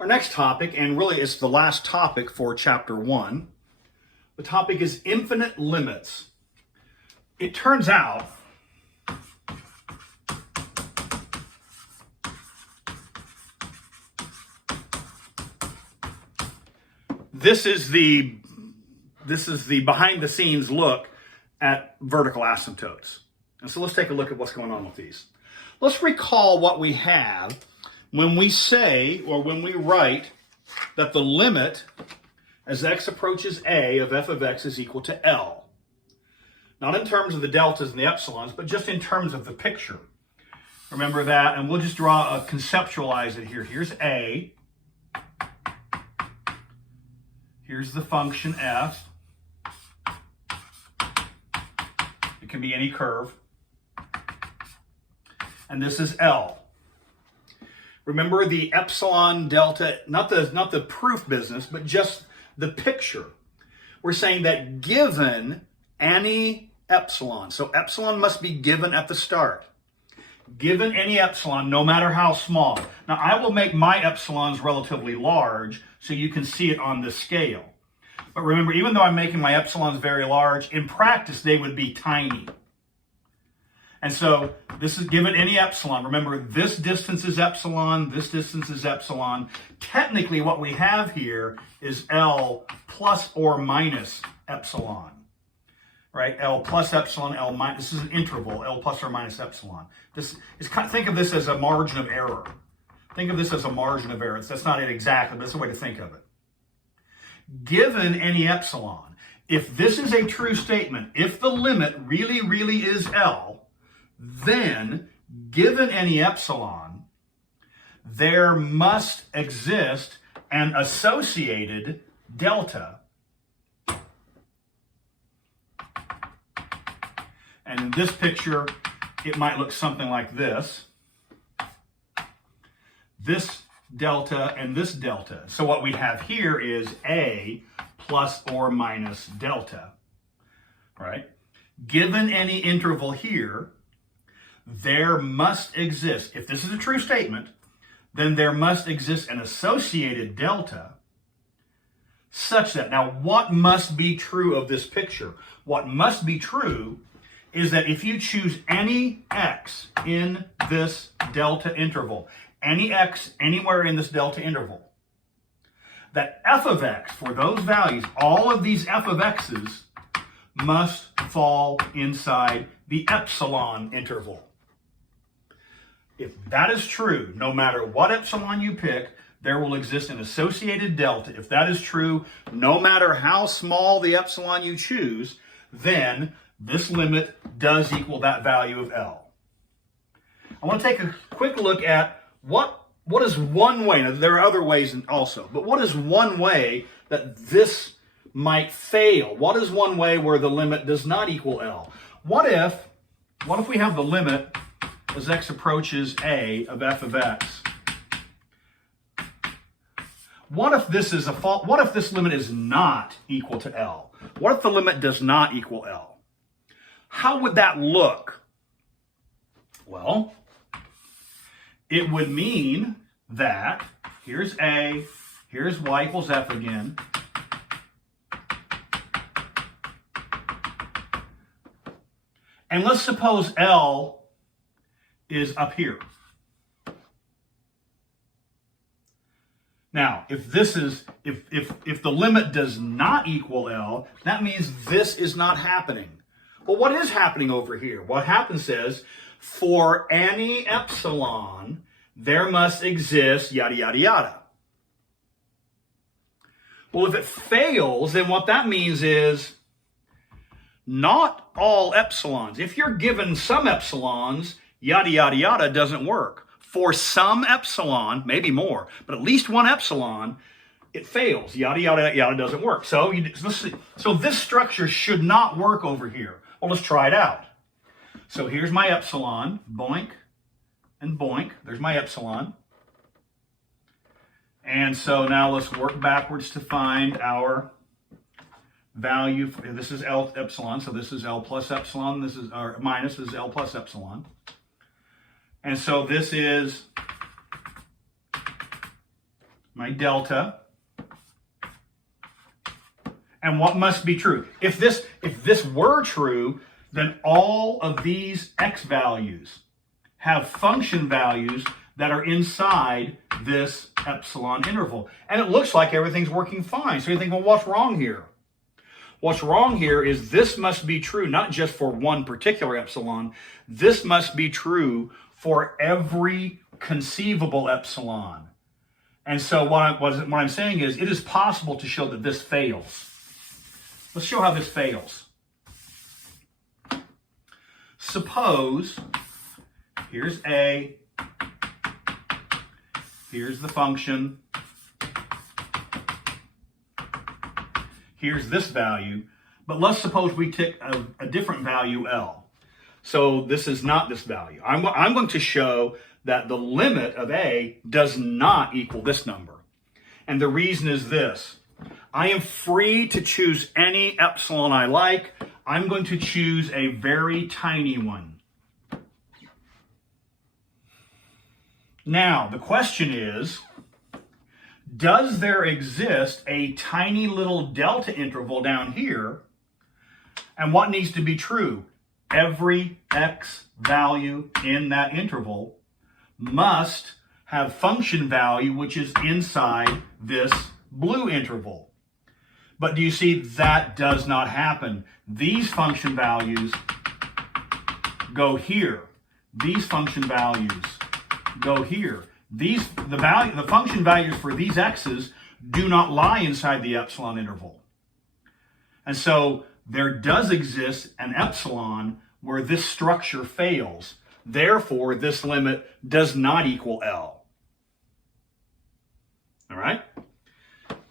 Our next topic, and really it's the last topic for chapter 1, the topic is infinite limits. It turns out this is the behind the scenes look at vertical asymptotes. And so let's take a look at what's going on with these. Let's recall what we have when we say, or when we write, that the limit as x approaches a of f of x is equal to L. Not in terms of the deltas and the epsilons, but just in terms of the picture. Remember that, and we'll just conceptualize it here. Here's a. Here's the function f. It can be any curve. And this is L. Remember the epsilon delta, not the proof business, but just the picture. We're saying that given any epsilon, so epsilon must be given at the start. Given any epsilon, no matter how small. Now I will make my epsilons relatively large so you can see it on the scale. But remember, even though I'm making my epsilons very large, in practice they would be tiny. And so this is given any epsilon. Remember, this distance is epsilon, this distance is epsilon. Technically, what we have here is L plus or minus epsilon, right? L plus epsilon, L minus. This is an interval, L plus or minus epsilon. This is, think of this as a margin of error. Think of this as a margin of error. That's not it exactly, but that's a way to think of it. Given any epsilon, if this is a true statement, if the limit really, really is L, then, given any epsilon, there must exist an associated delta. And in this picture, it might look something like this. This delta and this delta. So what we have here is A plus or minus delta, right? Given any interval here, there must exist, if this is a true statement, then there must exist an associated delta such that, now what must be true of this picture? What must be true is that if you choose any x in this delta interval, any x anywhere in this delta interval, that f of x, for those values, all of these f of x's must fall inside the epsilon interval. If that is true, no matter what epsilon you pick, there will exist an associated delta. If that is true, no matter how small the epsilon you choose, then this limit does equal that value of L. I want to take a quick look at what is one way. Now, there are other ways also, but what is one way that this might fail? What is one way where the limit does not equal L? What if we have the limit as x approaches a of f of x? What if this is what if this limit is not equal to L? What if the limit does not equal L? How would that look? Well, it would mean that here's a, here's y equals f again. And let's suppose L is up here. Now, if the limit does not equal L, that means this is not happening. Well, what is happening over here? What happens is, for any epsilon, there must exist yada, yada, yada. Well, if it fails, then what that means is not all epsilons. If you're given some epsilons, yada, yada, yada doesn't work. For some epsilon, maybe more, but at least one epsilon, it fails. Yada, yada, yada doesn't work. So this structure should not work over here. Well, let's try it out. So here's my epsilon, boink and boink. There's my epsilon. And so now let's work backwards to find our value. This is L epsilon, so this is L plus epsilon. This is, or minus, this is L plus epsilon. And so this is my delta. And what must be true? If this were true, then all of these x values have function values that are inside this epsilon interval. And it looks like everything's working fine. So you think, well, what's wrong here? What's wrong here is this must be true, not just for one particular epsilon. This must be true for every conceivable epsilon. And so what I'm saying is, it is possible to show that this fails. Let's show how this fails. Suppose, here's A, here's the function, here's this value, but let's suppose we take a different value L. So this is not this value. I'm going to show that the limit of A does not equal this number. And the reason is this. I am free to choose any epsilon I like. I'm going to choose a very tiny one. Now, the question is, does there exist a tiny little delta interval down here? And what needs to be true? Every x value in that interval must have function value which is inside this blue interval. But do you see that does not happen? These function values go here. These function values go here. The function values for these x's do not lie inside the epsilon interval. And so there does exist an epsilon where this structure fails. Therefore, this limit does not equal L. All right?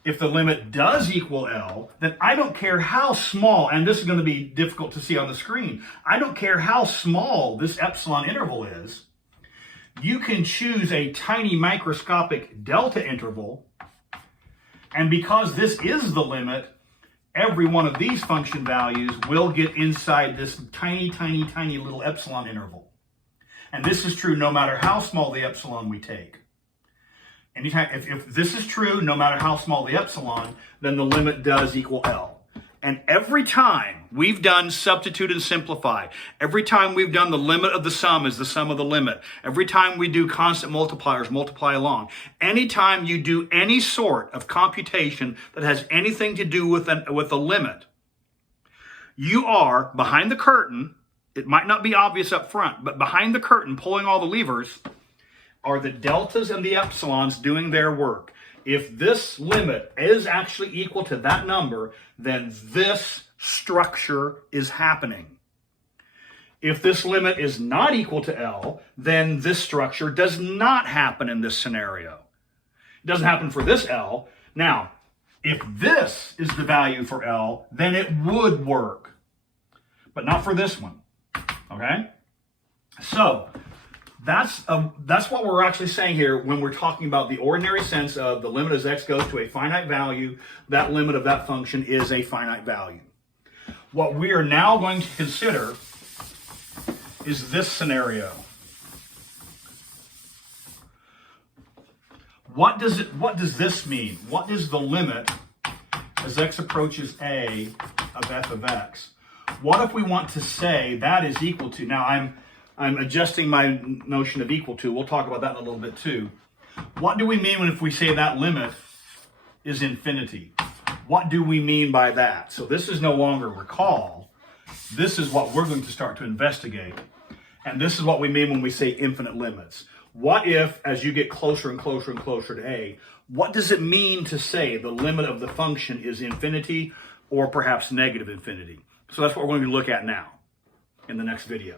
If the limit does equal L, then I don't care how small, and this is going to be difficult to see on the screen, I don't care how small this epsilon interval is, you can choose a tiny microscopic delta interval, and because this is the limit, every one of these function values will get inside this tiny, tiny, tiny little epsilon interval. And this is true no matter how small the epsilon we take. Anytime, if this is true, no matter how small the epsilon, then the limit does equal L. And every time we've done substitute and simplify, every time we've done the limit of the sum is the sum of the limit, every time we do constant multipliers, multiply along, anytime you do any sort of computation that has anything to do with a limit, you are behind the curtain. It might not be obvious up front, but behind the curtain, pulling all the levers, are the deltas and the epsilons doing their work. If this limit is actually equal to that number, then this structure is happening. If this limit is not equal to L, then this structure does not happen in this scenario. It doesn't happen for this L. Now, if this is the value for L, then it would work, but not for this one. Okay? So, that's what we're actually saying here when we're talking about the ordinary sense of the limit as x goes to a finite value, that limit of that function is a finite value. What we are now going to consider is this scenario. What does this mean? What is the limit as x approaches a of f of x? What if we want to say that is equal to, now I'm adjusting my notion of equal to. We'll talk about that in a little bit too. What do we mean if we say that limit is infinity? What do we mean by that? So this is no longer recall. This is what we're going to start to investigate. And this is what we mean when we say infinite limits. What if, as you get closer and closer and closer to A, what does it mean to say the limit of the function is infinity or perhaps negative infinity? So that's what we're going to look at now in the next video.